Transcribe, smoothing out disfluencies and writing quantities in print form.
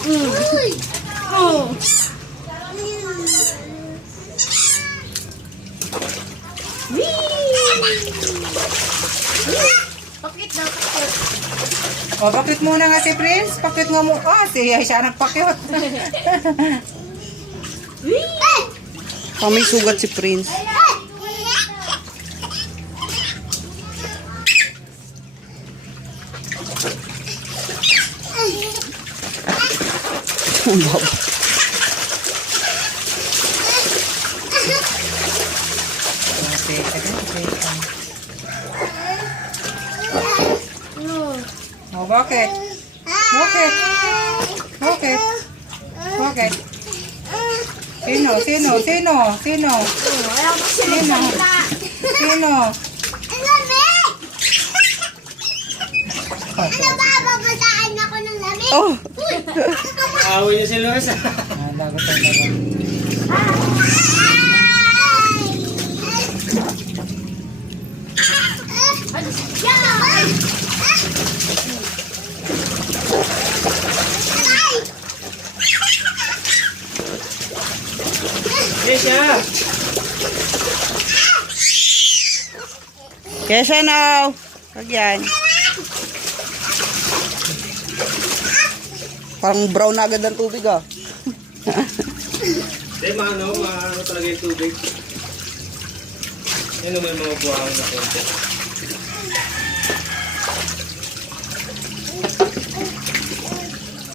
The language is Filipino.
Oh. Pakit na, pakit. O, pakit muna nga si Prince. Pakit nga mo. Ah, siya nagpakit. May sugat si Prince. Ang baba. O, bakit? Bakit? Bakit? Bakit? Sino? Sino? Sino? Sino? Wala ko sinasalita. Sino? Ano ba? Babasaan ako ng lamig? Oh! Away niya si Lois. Ah, lagot ang lagot. Yes, siya. Kesa now. Wag yan. Parang brown na agad ang tubig ah. Hindi, maano talaga yung tubig. Yan naman yung mga buwangan na konti.